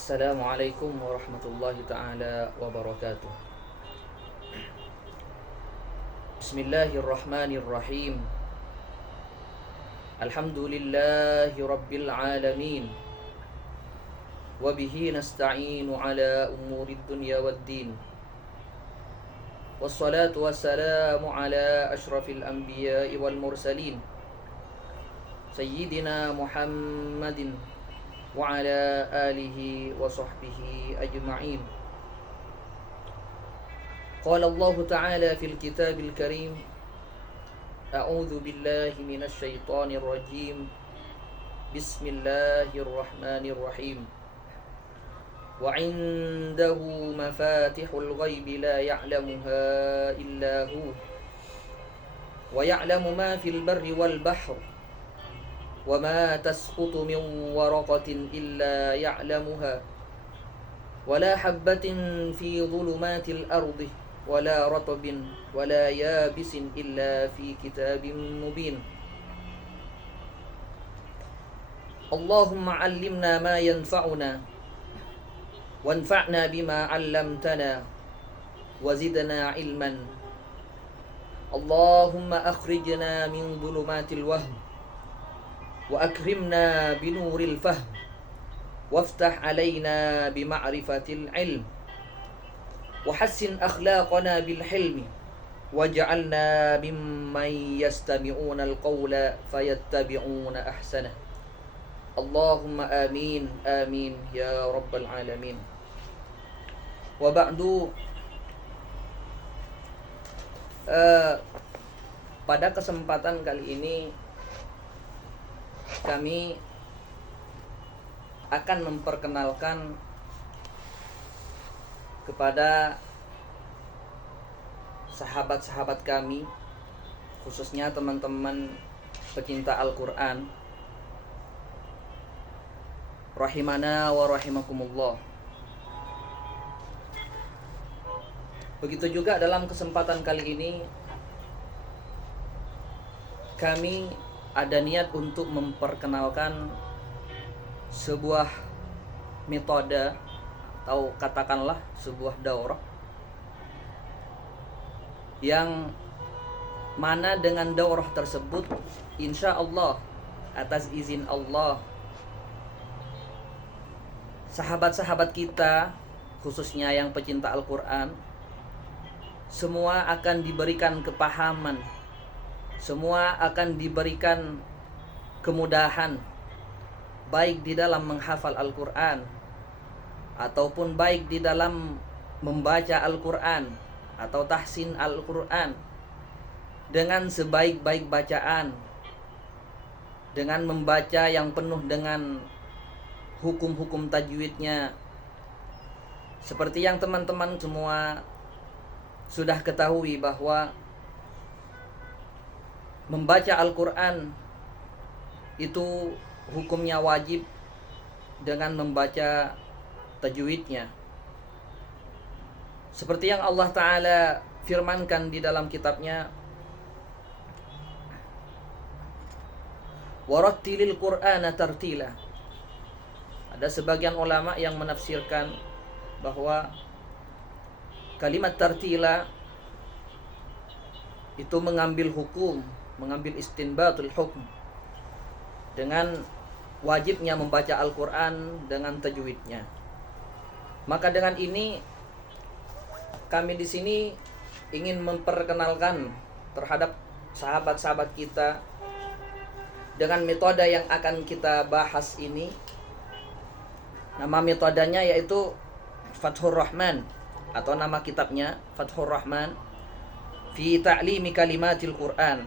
Assalamualaikum warahmatullahi taala wabarakatuh. Bismillahirrahmanirrahim. Alhamdulillahi rabbil alamin. Wa bihi nasta'inu ala umurid dunya waddin. Wassalatu wassalamu ala ashrafil anbiya'i wal mursalin. Sayyidina Muhammadin wa ala alihi wa sahbihi ajma'in. قال الله تعالى في الكتاب الكريم أعوذ بالله من الشيطان الرجيم بسم الله الرحمن الرحيم وعنده مفاتح الغيب لا يعلمها إلا هو ويعلم ما في البر والبحر وما تسقط من ورقة إلا يعلمها ولا حبة في ظلمات الأرض ولا رطب ولا يابس إلا في كتاب مبين اللهم علمنا ما ينفعنا وانفعنا بما علمتنا وزدنا علما اللهم أخرجنا من ظلمات الوهم وأكرمنا بنور الفهم وافتح علينا بمعرفة العلم وحسن أخلاقنا بالحلم واجعلنا ممن يستمعون القول فيتبعون أحسنه اللهم آمين آمين يا رب العالمين. وبعد pada kesempatan kali ini kami akan memperkenalkan kepada sahabat-sahabat kami, khususnya teman-teman pecinta Al-Quran, rahimana wa rahimakumullah. Begitu juga dalam kesempatan kali ini kami ada niat untuk memperkenalkan sebuah metode atau katakanlah sebuah daurah yang mana dengan daurah tersebut insya Allah atas izin Allah sahabat-sahabat kita khususnya yang pecinta Al-Quran semua akan diberikan kepahaman, semua akan diberikan kemudahan baik di dalam menghafal Al-Quran ataupun baik di dalam membaca Al-Quran atau tahsin Al-Quran dengan sebaik-baik bacaan, dengan membaca yang penuh dengan hukum-hukum tajwidnya, seperti yang teman-teman semua sudah ketahui bahwa membaca Al-Quran itu hukumnya wajib dengan membaca tajwidnya. Seperti yang Allah Ta'ala firmankan di dalam kitabnya, warattilil Qur'ana tartila. Ada sebagian ulama yang menafsirkan bahwa kalimat tartila itu mengambil hukum, mengambil istinbatul hukum dengan wajibnya membaca Al-Quran dengan tajwidnya. Maka dengan ini kami di sini ingin memperkenalkan terhadap sahabat-sahabat kita dengan metode yang akan kita bahas ini. Nama metodenya yaitu Fathur Rahman, atau nama kitabnya Fathur Rahman fi ta'limi kalimatil Quran.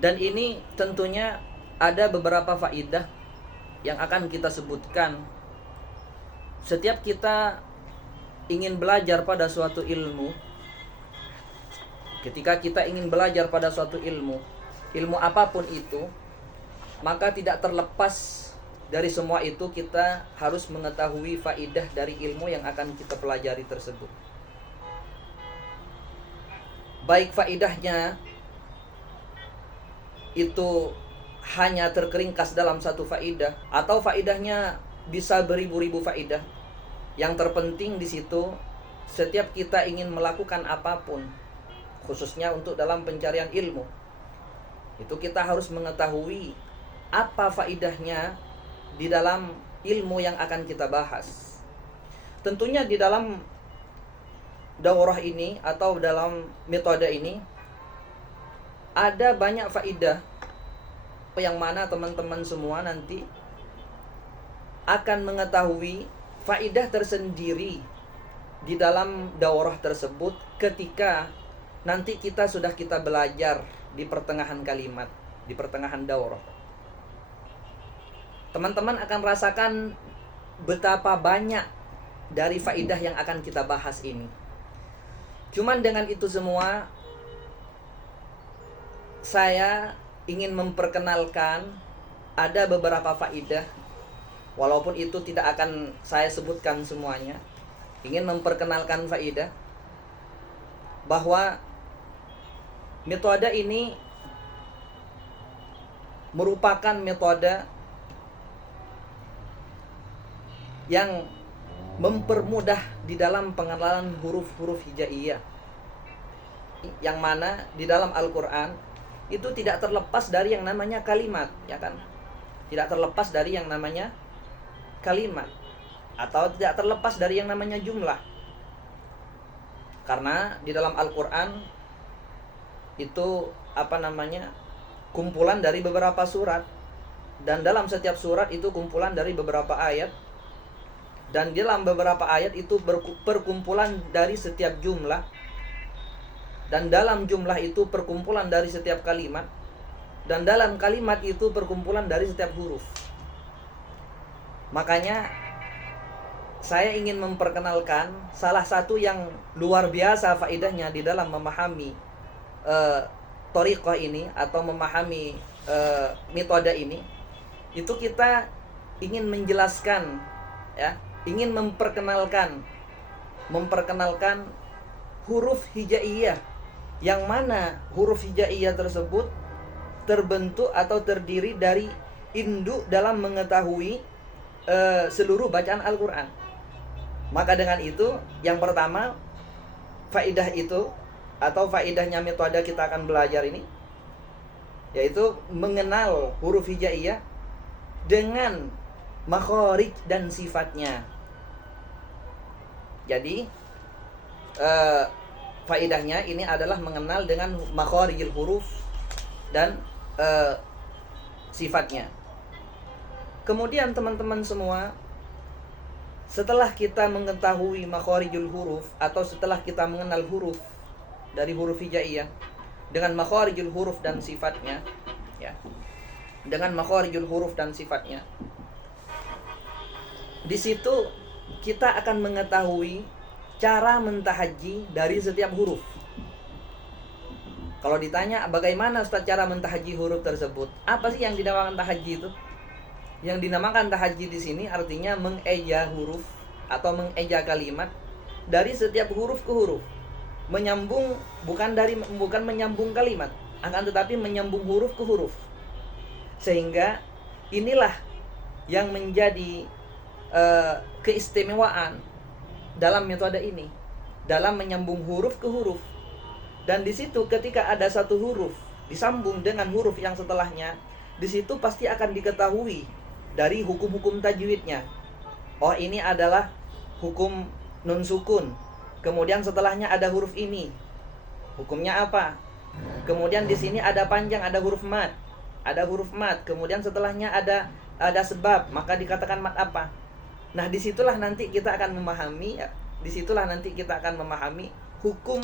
Dan ini tentunya ada beberapa faidah yang akan kita sebutkan. Setiap kita ingin belajar pada suatu ilmu, ketika kita ingin belajar pada suatu ilmu apapun itu, maka tidak terlepas dari semua itu kita harus mengetahui faidah dari ilmu yang akan kita pelajari tersebut. Baik faidahnya itu hanya terkeringkas dalam satu faidah, atau faidahnya bisa beribu-ribu faidah. Yang terpenting di situ, setiap kita ingin melakukan apapun, khususnya untuk dalam pencarian ilmu, itu kita harus mengetahui apa faidahnya di dalam ilmu yang akan kita bahas. Tentunya di dalam daurah ini atau dalam metode ini ada banyak faidah yang mana teman-teman semua nanti akan mengetahui faidah tersendiri di dalam daurah tersebut ketika nanti kita belajar di pertengahan kalimat, di pertengahan daurah. Teman-teman akan rasakan betapa banyak dari faidah yang akan kita bahas ini. Cuman dengan itu semua, saya ingin memperkenalkan ada beberapa faidah, walaupun itu tidak akan saya sebutkan semuanya. Ingin memperkenalkan faidah bahwa metode ini merupakan metode yang mempermudah di dalam pengenalan huruf-huruf hijaiyah, yang mana di dalam Al-Quran itu tidak terlepas dari yang namanya kalimat, ya kan? Tidak terlepas dari yang namanya kalimat, atau tidak terlepas dari yang namanya jumlah. Karena di dalam Al-Quran itu kumpulan dari beberapa surat, dan dalam setiap surat itu kumpulan dari beberapa ayat, dan dalam beberapa ayat itu perkumpulan dari setiap jumlah, dan dalam jumlah itu perkumpulan dari setiap kalimat, dan dalam kalimat itu perkumpulan dari setiap huruf. Makanya saya ingin memperkenalkan salah satu yang luar biasa faedahnya di dalam memahami thariqah ini atau memahami metode ini. Itu kita ingin menjelaskan, ya, ingin memperkenalkan huruf hijaiyah, yang mana huruf hijaiyah tersebut terbentuk atau terdiri dari induk dalam mengetahui seluruh bacaan Al-Quran. Maka dengan itu, yang pertama faidah itu atau faidahnya metode kita akan belajar ini, yaitu mengenal huruf hijaiyah dengan makharij dan sifatnya. Jadi faedahnya ini adalah mengenal dengan makharijul huruf dan sifatnya. Kemudian teman-teman semua, setelah kita mengetahui makharijul huruf atau setelah kita mengenal huruf dari huruf hijaiyah dengan makharijul huruf dan sifatnya, ya, dengan makharijul huruf dan sifatnya, di situ kita akan mengetahui cara mentahaji dari setiap huruf. Kalau ditanya bagaimana Ustaz cara mentahaji huruf tersebut, apa sih yang dinamakan tahaji itu? Yang dinamakan tahaji di sini artinya mengeja huruf atau mengeja kalimat dari setiap huruf ke huruf. Menyambung, bukan menyambung kalimat, akan tetapi menyambung huruf ke huruf. Sehingga inilah yang menjadi keistimewaan dalam metode ini, dalam menyambung huruf ke huruf. Dan di situ ketika ada satu huruf disambung dengan huruf yang setelahnya, di situ pasti akan diketahui dari hukum-hukum tajwidnya. Oh, ini adalah hukum nun sukun. Kemudian setelahnya ada huruf ini. Hukumnya apa? Kemudian di sini ada panjang, ada huruf mad. Ada huruf mad. Kemudian setelahnya ada sebab, maka dikatakan mad apa? Nah, disitulah nanti kita akan memahami, hukum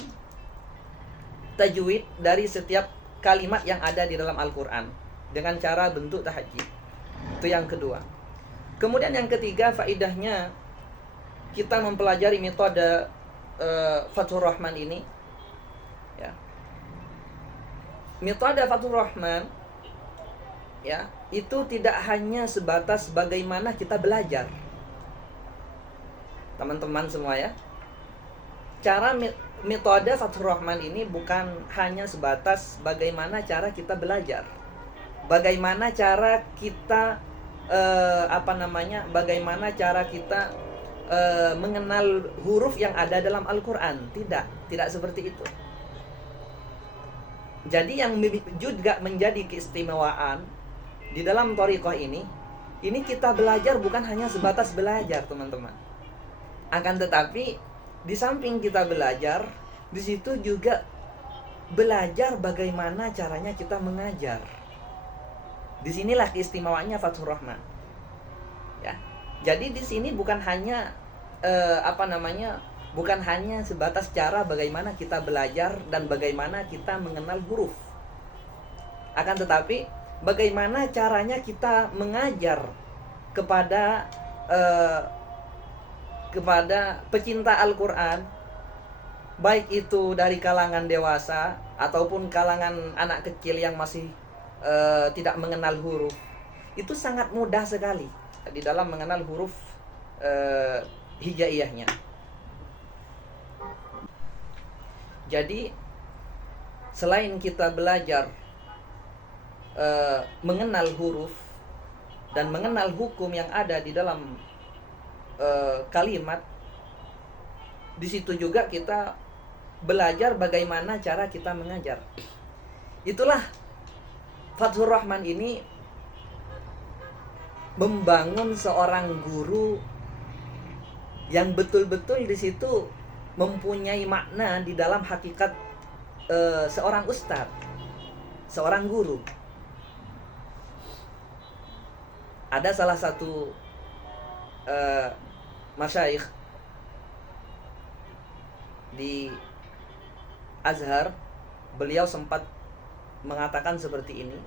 tajwid dari setiap kalimat yang ada di dalam Al-Quran dengan cara bentuk tahaji. Itu yang kedua. Kemudian yang ketiga, faidahnya kita mempelajari metode Fathur Rahman ini, ya. Metode Fathur Rahman, ya, itu tidak hanya sebatas bagaimana kita belajar, teman-teman semua, ya. Cara metode Fathur Rahman ini bukan hanya sebatas bagaimana cara kita belajar, bagaimana cara kita bagaimana cara kita mengenal huruf yang ada dalam Al-Quran. Tidak seperti itu. Jadi yang juga menjadi keistimewaan di dalam thariqah ini kita belajar bukan hanya sebatas belajar, teman-teman. Akan tetapi di samping kita belajar, di situ juga belajar bagaimana caranya kita mengajar. Disinilah keistimewaannya Fathur Rahman. Ya. Jadi di sini bukan hanya bukan hanya sebatas cara bagaimana kita belajar dan bagaimana kita mengenal huruf. Akan tetapi bagaimana caranya kita mengajar kepada pecinta Al-Quran, baik itu dari kalangan dewasa ataupun kalangan anak kecil yang masih tidak mengenal huruf. Itu sangat mudah sekali di dalam mengenal huruf hijaiyahnya. Jadi selain kita belajar mengenal huruf dan mengenal hukum yang ada di dalam kalimat, di situ juga kita belajar bagaimana cara kita mengajar. Itulah Fathur Rahman ini membangun seorang guru yang betul-betul di situ mempunyai makna di dalam hakikat seorang ustadz, seorang guru. Ada salah satu masyayikh di Azhar, beliau sempat mengatakan seperti ini,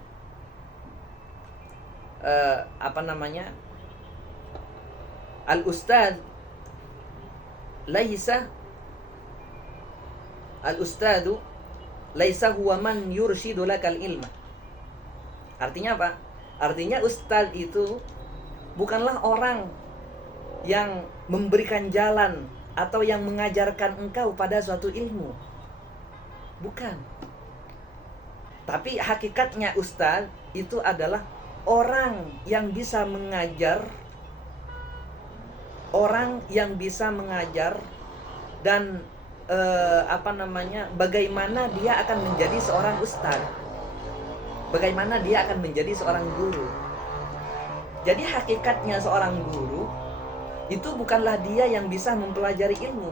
Al-ustadu laisa huwa man yurshidu lakal ilma. Artinya apa? Artinya ustadz itu bukanlah orang yang memberikan jalan atau yang mengajarkan engkau pada suatu ilmu. Bukan. Tapi hakikatnya ustadz itu adalah orang yang bisa mengajar, orang yang bisa mengajar dan bagaimana dia akan menjadi seorang ustadz, bagaimana dia akan menjadi seorang guru. Jadi hakikatnya seorang guru itu bukanlah dia yang bisa mempelajari ilmu,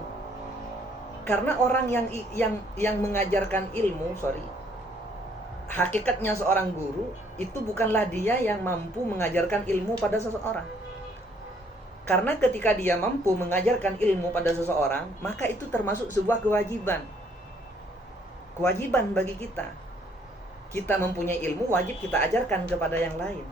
karena orang yang mengajarkan ilmu, hakikatnya seorang guru itu bukanlah dia yang mampu mengajarkan ilmu pada seseorang. Karena ketika dia mampu mengajarkan ilmu pada seseorang, maka itu termasuk sebuah kewajiban. Kewajiban bagi kita. Kita mempunyai ilmu, wajib kita ajarkan kepada yang lain.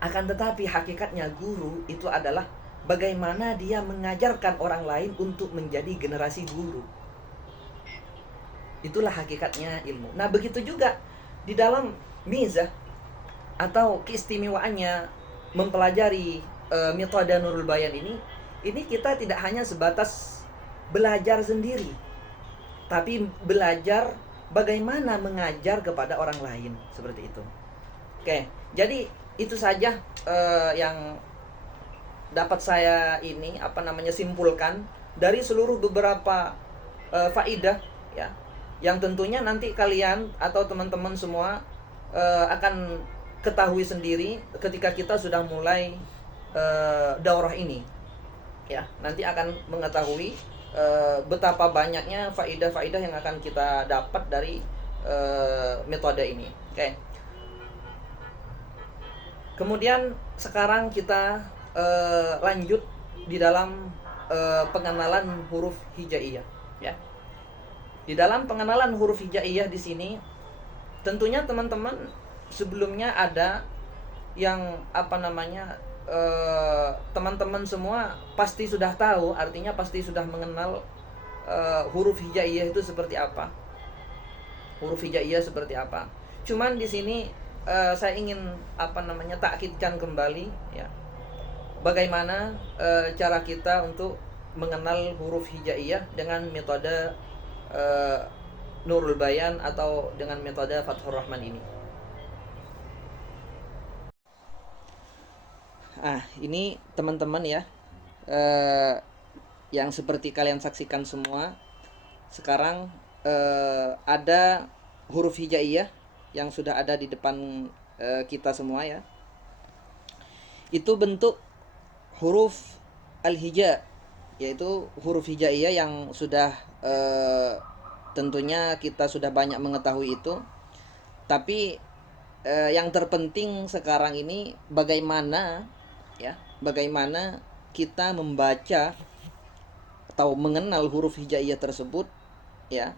Akan tetapi hakikatnya guru itu adalah bagaimana dia mengajarkan orang lain untuk menjadi generasi guru. Itulah hakikatnya ilmu. Nah, begitu juga di dalam mizah atau keistimewaannya mempelajari metode Nurul Bayan ini kita tidak hanya sebatas belajar sendiri, tapi belajar bagaimana mengajar kepada orang lain, seperti itu. Oke, jadi itu saja yang dapat saya simpulkan dari seluruh beberapa faidah, ya, yang tentunya nanti kalian atau teman-teman semua akan ketahui sendiri ketika kita sudah mulai daurah ini, ya. Nanti akan mengetahui betapa banyaknya faidah-faidah yang akan kita dapat dari metode ini. Oke. Kemudian sekarang kita lanjut di dalam pengenalan huruf hijaiyah, ya. Di dalam pengenalan huruf hijaiyah di sini, tentunya teman-teman sebelumnya ada yang teman-teman semua pasti sudah tahu, artinya pasti sudah mengenal huruf hijaiyah itu seperti apa. Huruf hijaiyah seperti apa. Cuman di sini saya ingin takkidkan kembali, ya. Bagaimana cara kita untuk mengenal huruf hijaiyah dengan metode Nurul Bayan atau dengan metode Fathur Rahman ini. Ini teman-teman ya, eh, yang seperti kalian saksikan semua. Sekarang ada huruf hijaiyah yang sudah ada di depan kita semua ya. Itu bentuk huruf al-hija, yaitu huruf hijaiyah yang sudah tentunya kita sudah banyak mengetahui itu. Tapi yang terpenting sekarang ini bagaimana kita membaca atau mengenal huruf hijaiyah tersebut ya,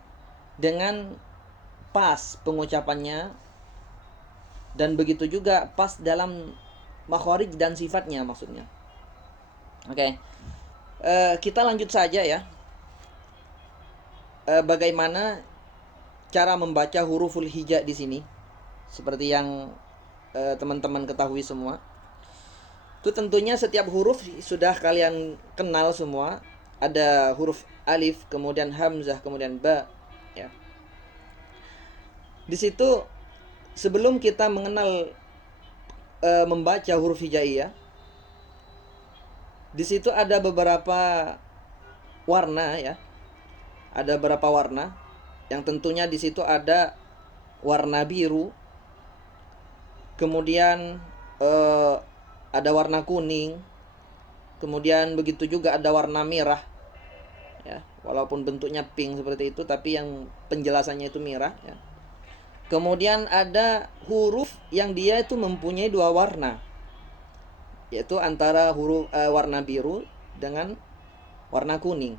dengan pas pengucapannya, dan begitu juga pas dalam makharij dan sifatnya maksudnya. Oke. Kita lanjut saja ya. Bagaimana cara membaca huruful hija di sini? Seperti yang teman-teman ketahui semua. Itu tentunya setiap huruf sudah kalian kenal semua. Ada huruf alif, kemudian hamzah, kemudian ba ya. Di situ sebelum kita mengenal membaca huruf hijaiyah, di situ ada beberapa warna ya. Ada beberapa warna yang tentunya di situ ada warna biru, kemudian ada warna kuning, kemudian begitu juga ada warna merah ya, walaupun bentuknya pink seperti itu tapi yang penjelasannya itu merah ya. Kemudian ada huruf yang dia itu mempunyai dua warna, yaitu antara huruf warna biru dengan warna kuning.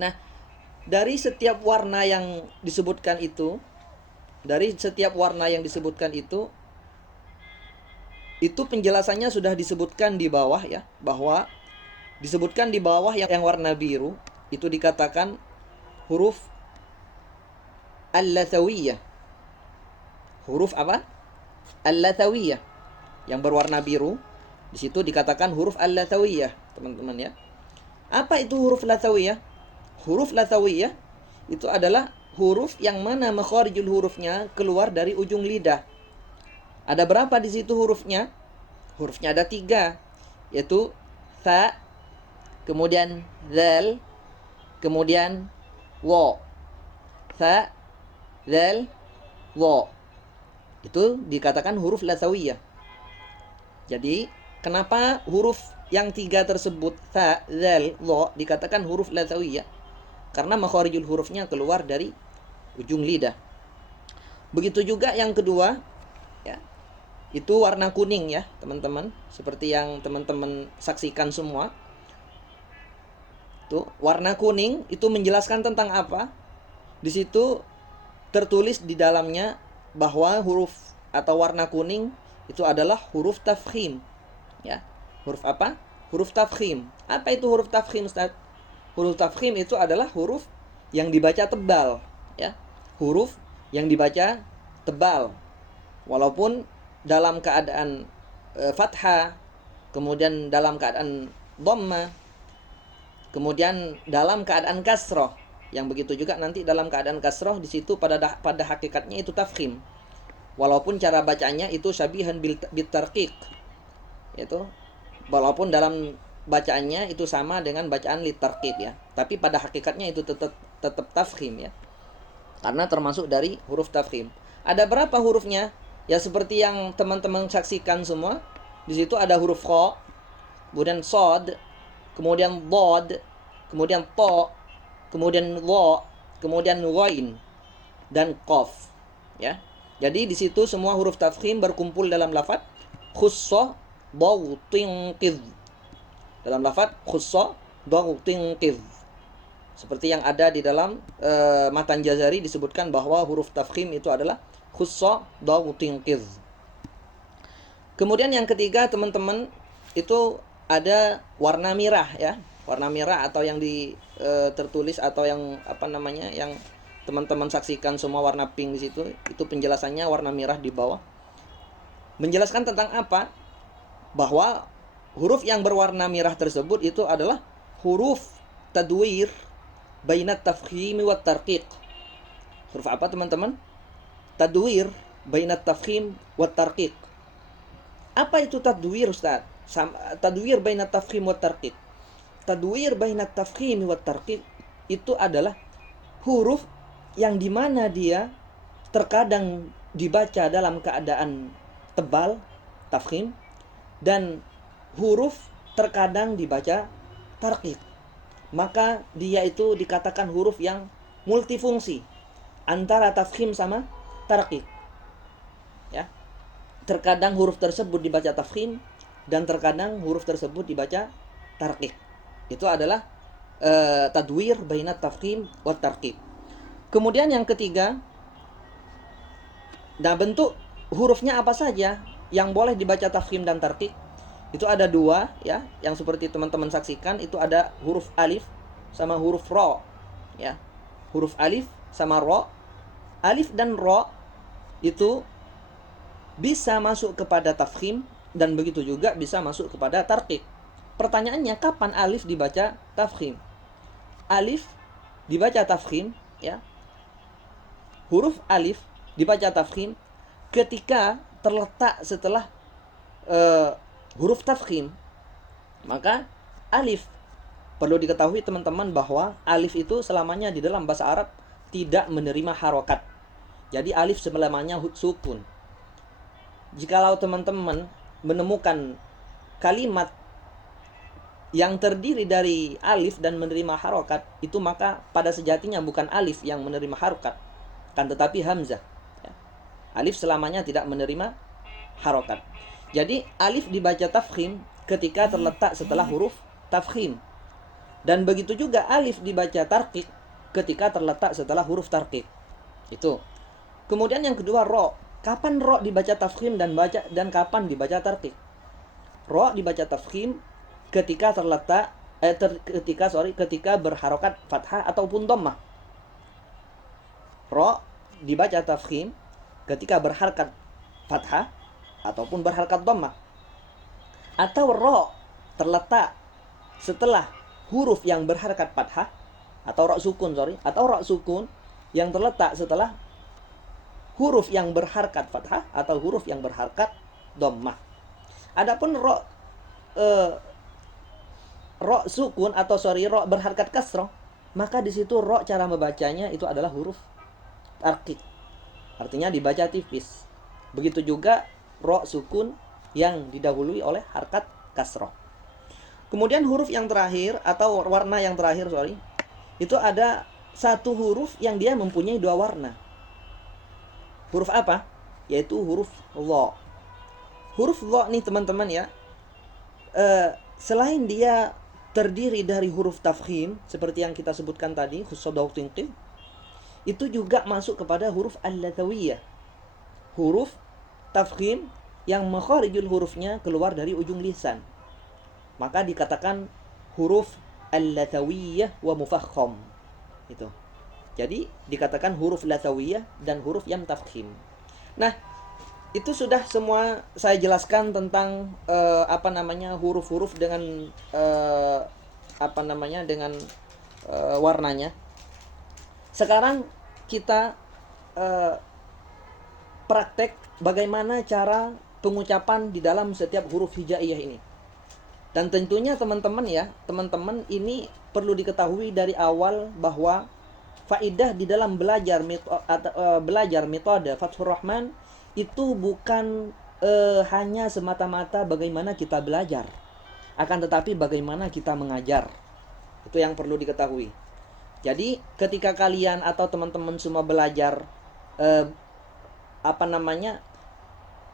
Nah, dari setiap warna yang disebutkan itu, itu penjelasannya sudah disebutkan di bawah ya, bahwa disebutkan di bawah yang warna biru itu dikatakan huruf al-lathawiyah. Huruf apa? Al-lathawiyah. Yang berwarna biru di situ dikatakan huruf al-lathawiyah, teman-teman ya. Apa itu huruf lathawiyah? Huruf lathawiyah itu adalah huruf yang mana makharijul hurufnya keluar dari ujung lidah. Ada berapa di situ hurufnya? Hurufnya ada 3, yaitu tha, kemudian zal, kemudian wa. Tha, zal, wa. Itu dikatakan huruf lathawiyah. Jadi, kenapa huruf yang 3 tersebut tha, zal, wa dikatakan huruf lathawiyah? Karena makharijul hurufnya keluar dari ujung lidah. Begitu juga yang kedua ya, itu warna kuning ya teman-teman, seperti yang teman-teman saksikan semua. Tuh, warna kuning itu menjelaskan tentang apa? Di situ tertulis di dalamnya bahwa huruf atau warna kuning itu adalah huruf tafkhim ya. Huruf apa? Huruf tafkhim. Apa itu huruf tafkhim, Ustaz? Huruf tafkhim itu adalah huruf yang dibaca tebal ya. Huruf yang dibaca tebal walaupun dalam keadaan fathah, kemudian dalam keadaan dhamma, kemudian dalam keadaan kasroh. Yang begitu juga nanti dalam keadaan kasroh di situ pada hakikatnya itu tafkhim. Walaupun cara bacanya itu syabihan bitarqiq. Yaitu walaupun dalam bacaannya itu sama dengan bacaan litarqiq ya, tapi pada hakikatnya itu tetap tafkhim ya. Karena termasuk dari huruf tafkhim. Ada berapa hurufnya? Ya seperti yang teman-teman saksikan semua. Di situ ada huruf kha, kemudian sod, kemudian dhad, kemudian ta, kemudian wa, kemudian ghain dan qaf ya. Jadi di situ semua huruf tafkhim berkumpul dalam lafaz khussa dawtin qidh. Dalam lafaz khussa dawtin qidh. Seperti yang ada di dalam Matan Jazari disebutkan bahwa huruf tafkhim itu adalah khussa dawtin qidh. Kemudian yang ketiga teman-teman itu ada warna merah ya. Warna merah atau yang tertulis atau yang yang teman-teman saksikan semua warna pink di situ, itu penjelasannya warna merah di bawah. Menjelaskan tentang apa? Bahwa huruf yang berwarna merah tersebut itu adalah huruf tadwir bainat tafkhim wa tarqiq. Huruf apa teman-teman? Tadwir bainat tafkhim wa tarqiq. Apa itu tadwir, Ustaz? Tadwir baina tafkhim wa tarqiq. Tadwir baina tafkhim wa tarqiq itu adalah huruf yang dimana dia terkadang dibaca dalam keadaan tebal, tafkhim, dan huruf terkadang dibaca tarqiq. Maka dia itu dikatakan huruf yang multifungsi antara tafkhim sama tarqiq. Ya. Terkadang huruf tersebut dibaca tafkhim dan terkadang huruf tersebut dibaca tarqiq. Itu adalah tadwir baina tafkhim wa tarqiq. Kemudian yang ketiga, nah bentuk hurufnya apa saja yang boleh dibaca tafkhim dan tarqiq? Itu ada dua ya, yang seperti teman-teman saksikan itu ada huruf alif sama huruf ro ya. Huruf alif sama ro. Alif dan ro itu bisa masuk kepada tafkhim dan begitu juga bisa masuk kepada tarqiq. Pertanyaannya, kapan alif dibaca tafkhim? Alif dibaca tafkhim ya. Huruf alif dibaca tafkhim ketika terletak setelah huruf tafkhim. Maka alif, perlu diketahui teman-teman bahwa alif itu selamanya di dalam bahasa Arab tidak menerima harokat. Jadi alif selamanya sukun. Jikalau teman-teman menemukan kalimat yang terdiri dari alif dan menerima harokat, itu maka pada sejatinya bukan alif yang menerima harokat, kan tetapi hamzah ya. Alif selamanya tidak menerima harokat. Jadi alif dibaca tafkhim ketika terletak setelah huruf tafkhim, dan begitu juga alif dibaca tarqiq ketika terletak setelah huruf tarqiq. Itu. Kemudian yang kedua, ro. Kapan ro dibaca tafkhim dan kapan dibaca tarqiq? Ro dibaca tafkhim ketika terletak ketika berharokat fathah ataupun dhammah. Ro dibaca tafkhim ketika berharakat fathah ataupun berharakat dhammah. Atau ro terletak setelah huruf yang berharakat fathah atau ro sukun yang terletak setelah huruf yang berharakat fathah atau huruf yang berharakat dhammah. Adapun ro sukun atau ro berharakat kasroh, maka di situ ro cara membacanya itu adalah huruf tarqiq. Artinya dibaca tipis. Begitu juga ro sukun yang didahului oleh harakat kasroh. Kemudian huruf yang terakhir atau warna yang terakhir, itu ada satu huruf yang dia mempunyai dua warna. Huruf apa? Yaitu huruf dha. Huruf dha nih teman-teman ya, selain dia terdiri dari huruf tafkhim seperti yang kita sebutkan tadi, khususnya itu juga masuk kepada huruf al-lathawiyah. Huruf tafkhim yang makharijul hurufnya keluar dari ujung lisan, maka dikatakan huruf al-lathawiyah wa mufakham. Itu. Jadi dikatakan huruf lathawiyah dan huruf yang tafkhim. Nah, itu sudah semua saya jelaskan tentang huruf-huruf dengan warnanya. Sekarang kita praktek bagaimana cara pengucapan di dalam setiap huruf hijaiyah ini. Dan tentunya teman-teman ini perlu diketahui dari awal bahwa faidah di dalam belajar metode Fathur Rahman itu bukan hanya semata-mata bagaimana kita belajar, akan tetapi bagaimana kita mengajar. Itu yang perlu diketahui. Jadi ketika kalian atau teman-teman semua belajar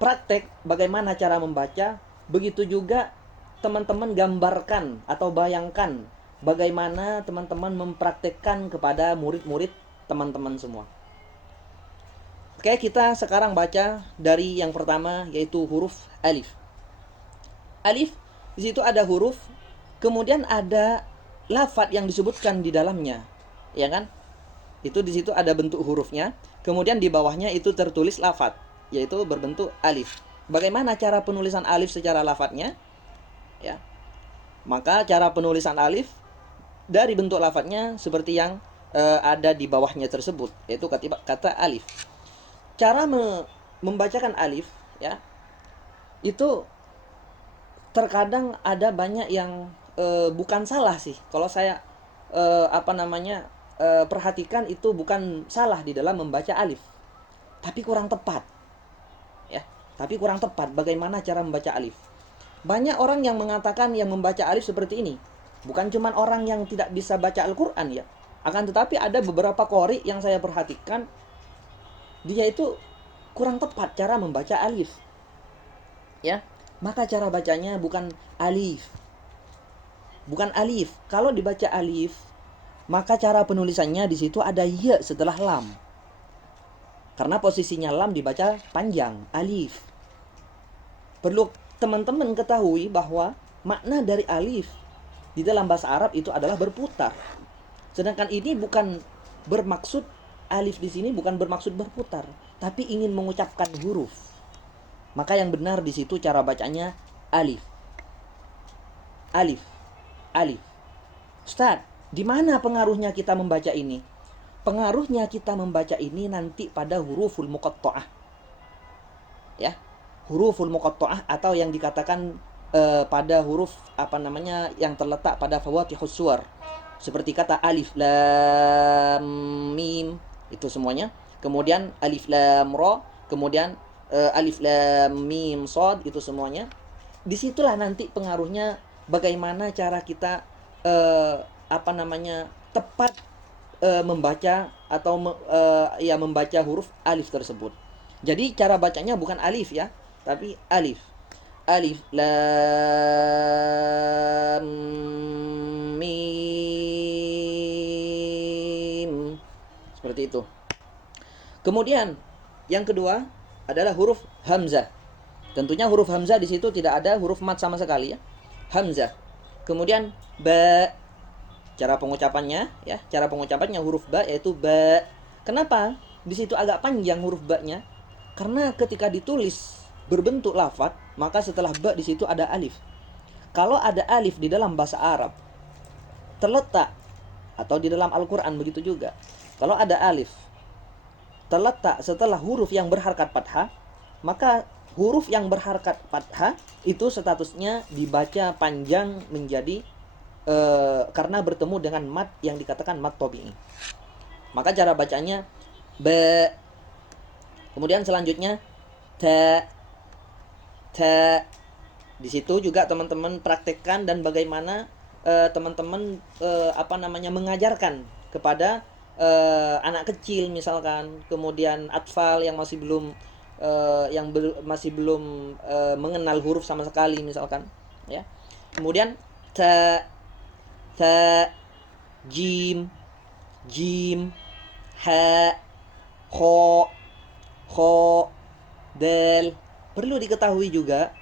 praktek bagaimana cara membaca, begitu juga teman-teman gambarkan atau bayangkan bagaimana teman-teman mempraktekkan kepada murid-murid teman-teman semua. Oke, kita sekarang baca dari yang pertama, yaitu huruf alif. Alif, di situ ada huruf, kemudian ada lafadz yang disebutkan di dalamnya, ya kan? Itu di situ ada bentuk hurufnya, kemudian di bawahnya itu tertulis lafadz, yaitu berbentuk alif. Bagaimana cara penulisan alif secara lafadznya? Ya. Maka cara penulisan alif dari bentuk lafadznya seperti yang ada di bawahnya tersebut, yaitu kata alif. Cara membacakan alif ya, itu terkadang ada banyak yang bukan salah sih. Kalau saya perhatikan, itu bukan salah di dalam membaca alif, tapi kurang tepat, ya. Tapi kurang tepat bagaimana cara membaca alif. Banyak orang yang mengatakan yang membaca alif seperti ini. Bukan cuma orang yang tidak bisa baca Al-Quran, ya. Akan tetapi ada beberapa qori yang saya perhatikan, dia itu kurang tepat cara membaca alif, ya. Maka cara bacanya bukan alif. Bukan alif. Kalau dibaca alif, maka cara penulisannya di situ ada ya setelah lam. Karena posisinya lam dibaca panjang, alif. Perlu teman-teman ketahui bahwa makna dari alif di dalam bahasa Arab itu adalah berputar. Sedangkan ini bukan bermaksud, alif di sini bukan bermaksud berputar, tapi ingin mengucapkan huruf. Maka yang benar di situ cara bacanya alif. Alif. Alif. Ustaz, di mana pengaruhnya kita membaca ini? Pengaruhnya kita membaca ini nanti pada huruful muqatta'ah. Ya. Huruful muqatta'ah atau yang dikatakan pada huruf yang terletak pada fawatihus suwar. Seperti kata alif lam mim, itu semuanya. Kemudian alif lam ra, kemudian alif lam mim shad, itu semuanya. Disitulah nanti pengaruhnya bagaimana cara kita tepat membaca atau membaca huruf alif tersebut. Jadi cara bacanya bukan alif, ya, tapi alif. Alif lam mim, seperti itu. Kemudian yang kedua adalah huruf hamzah. Tentunya huruf hamzah di situ tidak ada huruf mat sama sekali, ya. Hamzah. Kemudian ba. Cara pengucapannya, ya, huruf ba yaitu ba. Kenapa di situ agak panjang huruf ba-nya? Karena ketika ditulis berbentuk lafaz, maka setelah ba di situ ada alif. Kalau ada alif di dalam bahasa Arab terletak, atau di dalam Al-Qur'an begitu juga. Kalau ada alif terletak setelah huruf yang berharkat fathah, maka huruf yang berharkat fathah itu statusnya dibaca panjang menjadi karena bertemu dengan mat yang dikatakan mat tabi'i. Maka cara bacanya ba. Kemudian selanjutnya ta. Ta. Di situ juga teman-teman praktekkan dan bagaimana teman-teman mengajarkan kepada anak kecil misalkan, kemudian atfal yang masih belum mengenal huruf sama sekali misalkan, ya. Kemudian ta, jim, ha, kho, dal. Perlu diketahui juga,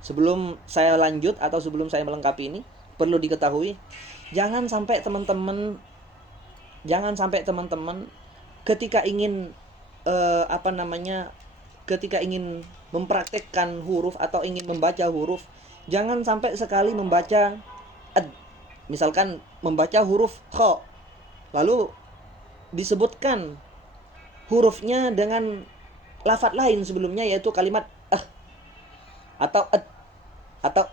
sebelum saya lanjut atau sebelum saya melengkapi ini, perlu diketahui jangan sampai teman-teman ketika ingin ketika ingin mempraktekkan huruf atau ingin membaca huruf, jangan sampai sekali membaca ad. Misalkan membaca huruf kho, lalu disebutkan hurufnya dengan lafaz lain sebelumnya, yaitu kalimat atau ad atau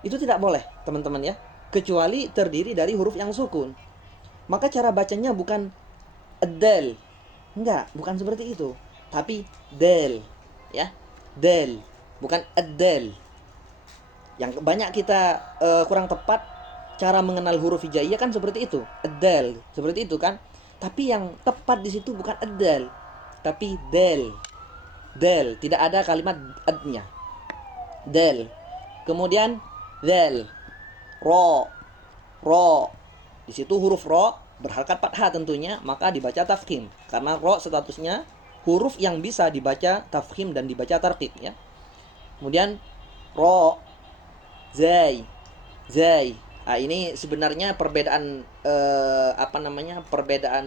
itu tidak boleh, teman-teman, ya, kecuali terdiri dari huruf yang sukun. Maka cara bacanya bukan ad-dal. Enggak, bukan seperti itu. Tapi dal, ya. Dal, bukan ad-dal. Yang banyak kita kurang tepat cara mengenal huruf hijaiyah kan seperti itu. Ad-dal, seperti itu kan. Tapi yang tepat di situ bukan ad-dal, tapi dal. Dal, tidak ada kalimat ad-nya. Dal. Kemudian zal, ro. Di situ huruf ro berharkat fathah tentunya, maka dibaca tafkhim karena ro statusnya huruf yang bisa dibaca tafkhim dan dibaca tarqiq, ya. Kemudian ro, zai. Nah, ini sebenarnya perbedaan perbedaan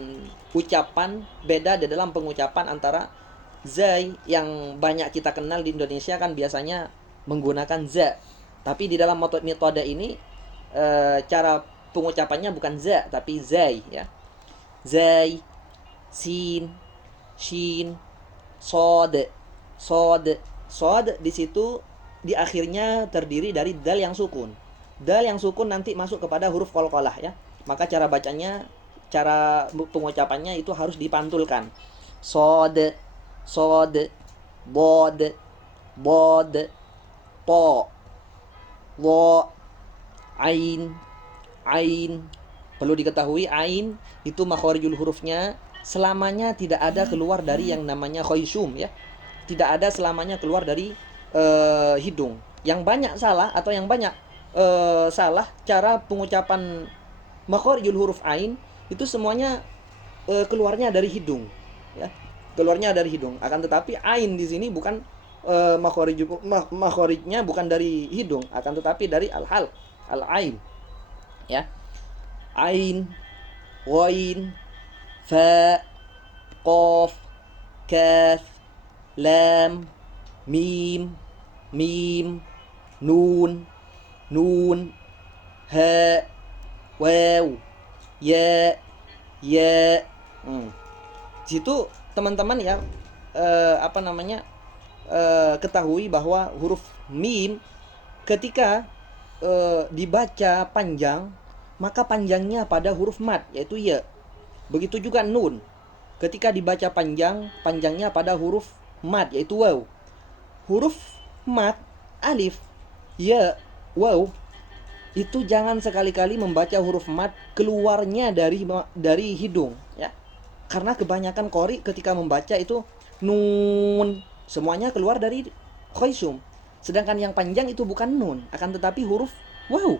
ucapan, beda di dalam pengucapan antara zai yang banyak kita kenal di Indonesia kan biasanya menggunakan za. Tapi di dalam metode ini cara pengucapannya bukan za tapi zai, ya. Zai, sin, shin, sod. Di situ di akhirnya terdiri dari dal yang sukun. Dal yang sukun nanti masuk kepada huruf qalqalah ya. Maka cara bacanya, cara pengucapannya itu harus dipantulkan. Sod, sod, bod, bod, to, wo, ain, ain. Perlu diketahui ain itu makharijul hurufnya selamanya tidak ada keluar dari yang namanya khaysum ya. Tidak ada selamanya keluar dari hidung. Yang banyak salah atau yang banyak salah cara pengucapan makharijul huruf ain itu semuanya keluarnya dari hidung ya. Keluarnya dari hidung. Akan tetapi ain di sini bukan makharijnya bukan dari hidung, akan tetapi dari al-hal, al-ain. Ya. Ain, ghain, fa, qaf, kaf, lam, mim, mim, nun, nun, ha, waw, ya, ya. Situ teman-teman ya ketahui bahwa huruf mim ketika dibaca panjang maka panjangnya pada huruf mad yaitu ya. Begitu juga nun ketika dibaca panjang panjangnya pada huruf mad yaitu waw. Huruf mad alif, ya, waw itu jangan sekali-kali membaca huruf mad keluarnya dari hidung ya. Karena kebanyakan qori ketika membaca itu nun semuanya keluar dari khaysum. Sedangkan yang panjang itu bukan nun, akan tetapi huruf waw.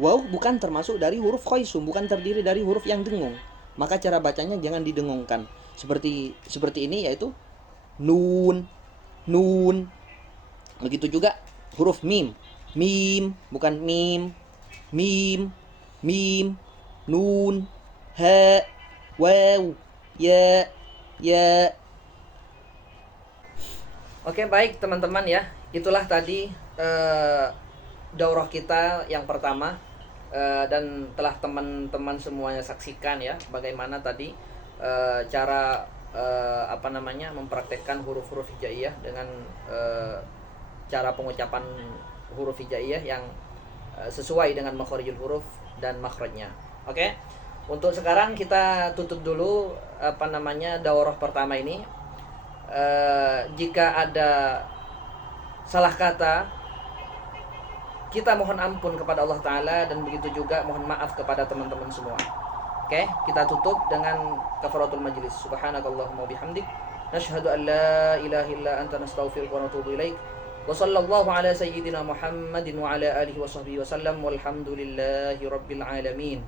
Waw bukan termasuk dari huruf khaysum, bukan terdiri dari huruf yang dengung. Maka cara bacanya jangan didengungkan. Seperti ini yaitu nun, nun. Begitu juga huruf mim. Mim bukan mim. Mim, mim, nun, ha, waw, ya, ya. Oke, baik teman-teman ya. Itulah tadi daurah kita yang pertama, dan telah teman-teman semuanya saksikan ya bagaimana tadi cara mempraktekkan huruf-huruf hijaiyah dengan cara pengucapan huruf hijaiyah yang sesuai dengan makharijul huruf dan makhrajnya. Oke. Untuk sekarang kita tutup dulu daurah pertama ini. Jika ada salah kata kita mohon ampun kepada Allah Ta'ala dan begitu juga mohon maaf kepada teman-teman semua. Oke, kita tutup dengan kafaratul majlis. Subhanakallahumma bihamdik nashhadu an la ilaha illa anta nastaghfiruka wa natubu ilaik. Wa sallallahu ala sayyidina Muhammadin wa ala alihi wa sahbihi wa sallam walhamdulillahi rabbil alamin.